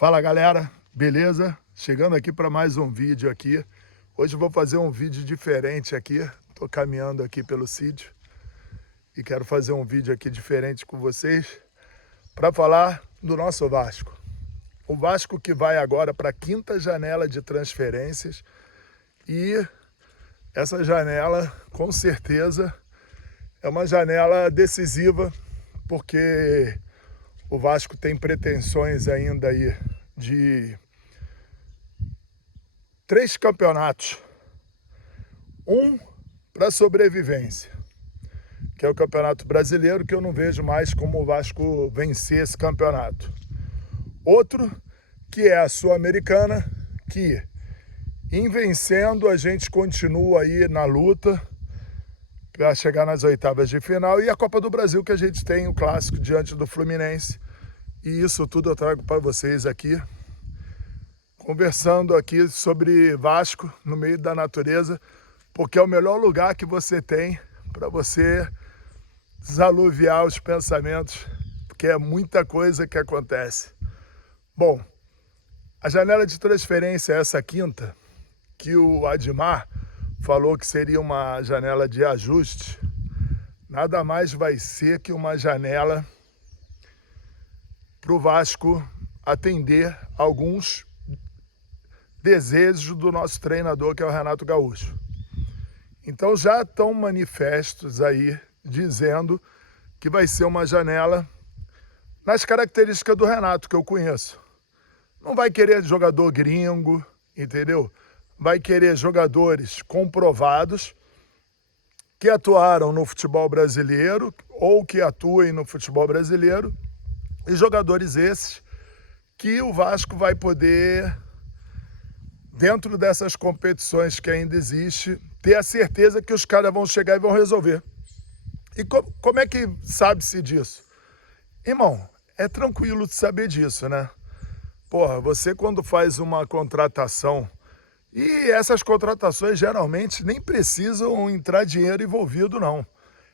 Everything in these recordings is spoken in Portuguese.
Fala galera, beleza? Chegando aqui para mais um vídeo aqui. Hoje eu vou fazer um vídeo diferente aqui. Tô caminhando aqui pelo sítio e quero fazer um vídeo aqui diferente com vocês para falar do nosso Vasco. O Vasco que vai agora para a 5ª janela de transferências e essa janela com certeza é uma janela decisiva porque o Vasco tem pretensões ainda aí de 3 campeonatos. Um para sobrevivência, que é o Campeonato Brasileiro, que eu não vejo mais como o Vasco vencer esse campeonato. Outro, que é a Sul-Americana, que em vencendo a gente continua aí na luta para chegar nas oitavas de final, e a Copa do Brasil, que a gente tem o clássico diante do Fluminense. E isso tudo eu trago para vocês aqui, conversando aqui sobre Vasco no meio da natureza, porque é o melhor lugar que você tem para você desaluviar os pensamentos, porque é muita coisa que acontece. Bom, a janela de transferência é essa 5ª, que o Admar falou que seria uma janela de ajuste, nada mais vai ser que uma janela para o Vasco atender alguns desejos do nosso treinador, que é o Renato Gaúcho. Então já estão manifestos aí dizendo que vai ser uma janela nas características do Renato, que eu conheço. Não vai querer jogador gringo, entendeu? Vai querer jogadores comprovados que atuaram no futebol brasileiro ou que atuem no futebol brasileiro, e jogadores esses que o Vasco vai poder, dentro dessas competições que ainda existe, ter a certeza que os caras vão chegar e vão resolver. E como é que sabe-se disso? Irmão, é tranquilo de saber disso, né? Porra, você quando faz uma contratação, e essas contratações geralmente nem precisam entrar dinheiro envolvido, não.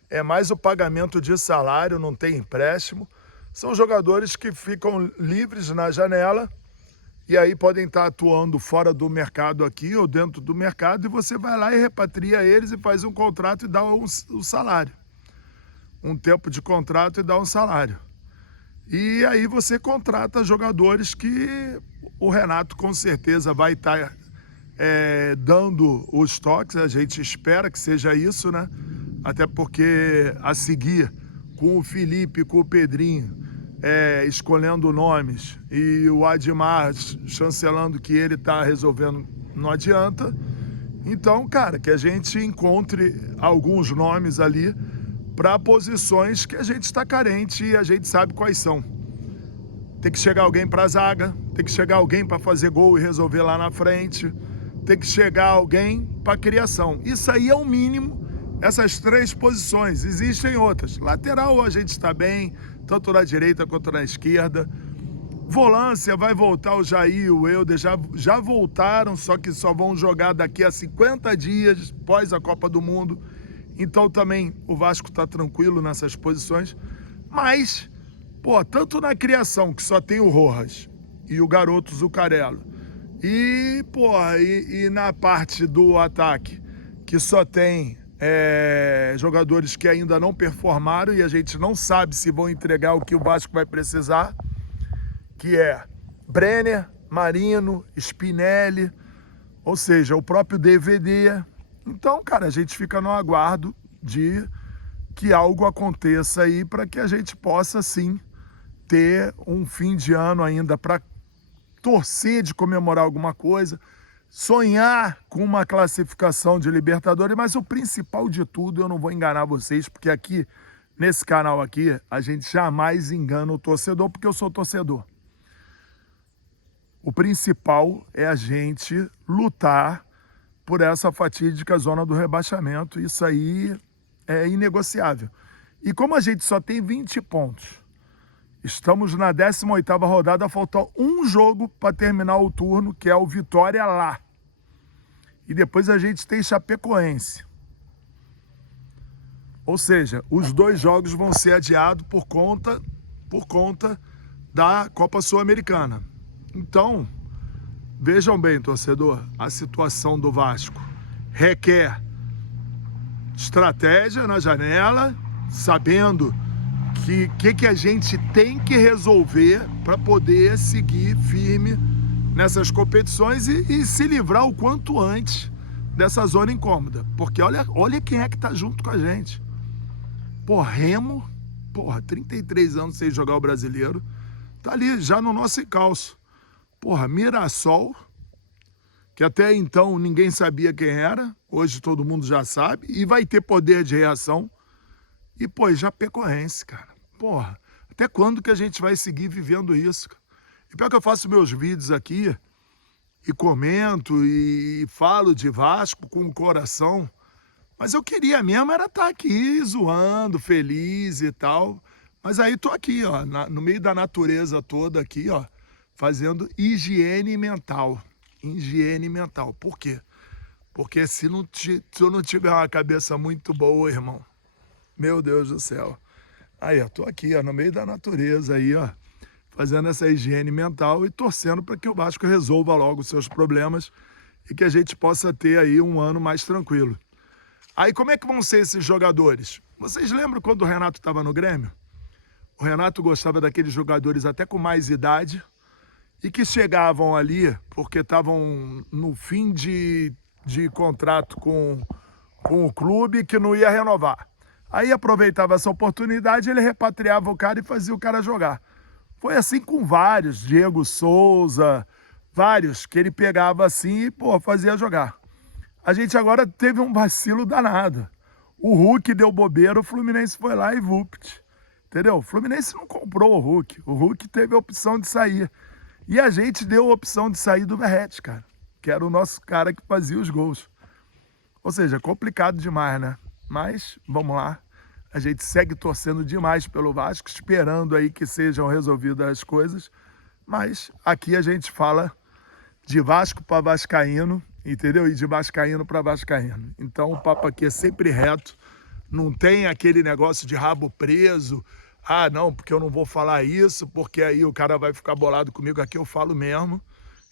É mais o pagamento de salário, não tem empréstimo. São jogadores que ficam livres na janela e aí podem estar atuando fora do mercado aqui ou dentro do mercado, e você vai lá e repatria eles e faz um contrato e dá um salário. Um tempo de contrato e dá um salário. E aí você contrata jogadores que o Renato com certeza vai estar dando os toques, a gente espera que seja isso, né? Até porque a seguir, com o Felipe, com o Pedrinho, escolhendo nomes, e o Admar chancelando que ele está resolvendo, não adianta. Então, cara, que a gente encontre alguns nomes ali para posições que a gente está carente e a gente sabe quais são. Tem que chegar alguém para a zaga, tem que chegar alguém para fazer gol e resolver lá na frente, tem que chegar alguém para a criação. Isso aí é o mínimo, essas 3 posições. Existem outras. Lateral a gente está bem, tanto na direita quanto na esquerda. Volância vai voltar o Jair e o Helder, já voltaram, só que só vão jogar daqui a 50 dias, após a Copa do Mundo. Então também o Vasco está tranquilo nessas posições. Mas, pô, tanto na criação, que só tem o Rojas e o garoto Zucarello, e, porra, e na parte do ataque, que só tem jogadores que ainda não performaram e a gente não sabe se vão entregar o que o Vasco vai precisar, que é Brenner, Marino, Spinelli, ou seja, o próprio DVD. Então, cara, a gente fica no aguardo de que algo aconteça aí para que a gente possa, sim, ter um fim de ano ainda para torcer de comemorar alguma coisa, sonhar com uma classificação de Libertadores, mas o principal de tudo, eu não vou enganar vocês, porque aqui, nesse canal aqui, a gente jamais engana o torcedor, porque eu sou torcedor. O principal é a gente lutar por essa fatídica zona do rebaixamento, isso aí é inegociável. E como a gente só tem 20 pontos, estamos na 18ª rodada, falta um jogo para terminar o turno, que é o Vitória lá. E depois a gente tem Chapecoense. Ou seja, os 2 jogos vão ser adiados por conta da Copa Sul-Americana. Então, vejam bem, torcedor, a situação do Vasco requer estratégia na janela, sabendo que a gente tem que resolver para poder seguir firme nessas competições e se livrar o quanto antes dessa zona incômoda. Porque olha quem é que tá junto com a gente. Pô, Remo, 33 anos sem jogar o Brasileiro, tá ali já no nosso encalço. Porra, Mirassol, que até então ninguém sabia quem era, hoje todo mundo já sabe, e vai ter poder de reação. E, pô, Chapecoense, cara. Porra, até quando que a gente vai seguir vivendo isso? E pior que eu faço meus vídeos aqui, e comento, e falo de Vasco com o coração, mas eu queria mesmo era estar aqui zoando, feliz e tal. Mas aí tô aqui, ó, no meio da natureza toda aqui, ó, fazendo higiene mental. Higiene mental. Por quê? Porque se eu não tiver uma cabeça muito boa, irmão, meu Deus do céu. Aí, ó, tô aqui, ó, no meio da natureza aí, ó, fazendo essa higiene mental e torcendo para que o Vasco resolva logo os seus problemas e que a gente possa ter aí um ano mais tranquilo. Aí, como é que vão ser esses jogadores? Vocês lembram quando o Renato estava no Grêmio? O Renato gostava daqueles jogadores até com mais idade e que chegavam ali porque estavam no fim de contrato com o clube que não ia renovar. Aí aproveitava essa oportunidade, ele repatriava o cara e fazia o cara jogar. Foi assim com vários, Diego Souza, vários, que ele pegava assim e, pô, fazia jogar. A gente agora teve um vacilo danado. O Hulk deu bobeira, o Fluminense foi lá e vupt. Entendeu? O Fluminense não comprou o Hulk teve a opção de sair. E a gente deu a opção de sair do Verratti, cara, que era o nosso cara que fazia os gols. Ou seja, complicado demais, né? Mas, vamos lá, a gente segue torcendo demais pelo Vasco, esperando aí que sejam resolvidas as coisas, mas aqui a gente fala de Vasco para vascaíno, entendeu? E de vascaíno para vascaíno. Então o papo aqui é sempre reto, não tem aquele negócio de rabo preso, ah não, porque eu não vou falar isso, porque aí o cara vai ficar bolado comigo, aqui eu falo mesmo,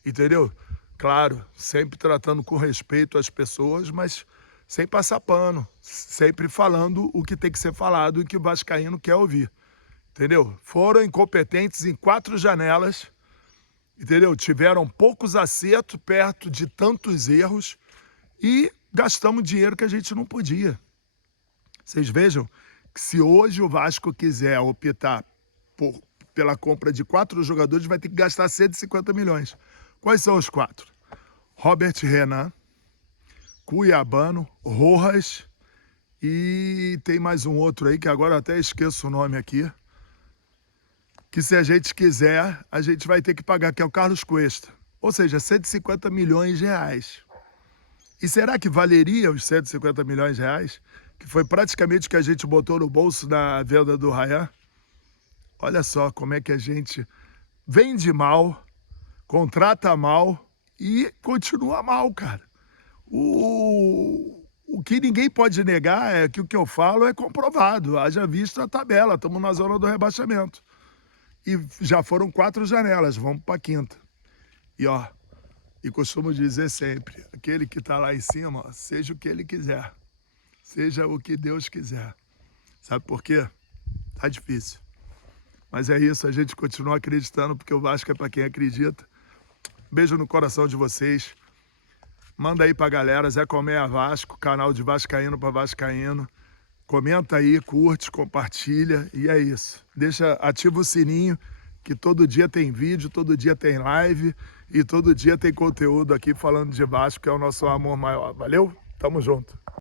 entendeu? Claro, sempre tratando com respeito as pessoas, mas sem passar pano, sempre falando o que tem que ser falado e que o vascaíno quer ouvir, entendeu? Foram incompetentes em 4 janelas, entendeu? Tiveram poucos acertos perto de tantos erros e gastamos dinheiro que a gente não podia. Vocês vejam que se hoje o Vasco quiser optar pela compra de 4 jogadores, vai ter que gastar 150 milhões. Quais são os 4? Robert Renan, Cuiabano, Rojas e tem mais um outro aí que agora eu até esqueço o nome aqui, que se a gente quiser, a gente vai ter que pagar, que é o Carlos Cuesta. Ou seja, 150 milhões de reais. E será que valeria os 150 milhões de reais? Que foi praticamente o que a gente botou no bolso na venda do Ryan. Olha só como é que a gente vende mal, contrata mal e continua mal, cara. O que ninguém pode negar é que o que eu falo é comprovado. Haja visto a tabela, estamos na zona do rebaixamento. E já foram 4 janelas, vamos para a 5ª. E ó, e costumo dizer sempre, aquele que está lá em cima, ó, seja o que ele quiser. Seja o que Deus quiser. Sabe por quê? Tá difícil. Mas é isso, a gente continua acreditando, porque o Vasco é para quem acredita. Beijo no coração de vocês. Manda aí pra galera, Zé Colmeia Vasco, canal de vascaíno para vascaíno. Comenta aí, curte, compartilha e é isso. Ativa o sininho, que todo dia tem vídeo, todo dia tem live e todo dia tem conteúdo aqui falando de Vasco, que é o nosso amor maior. Valeu? Tamo junto.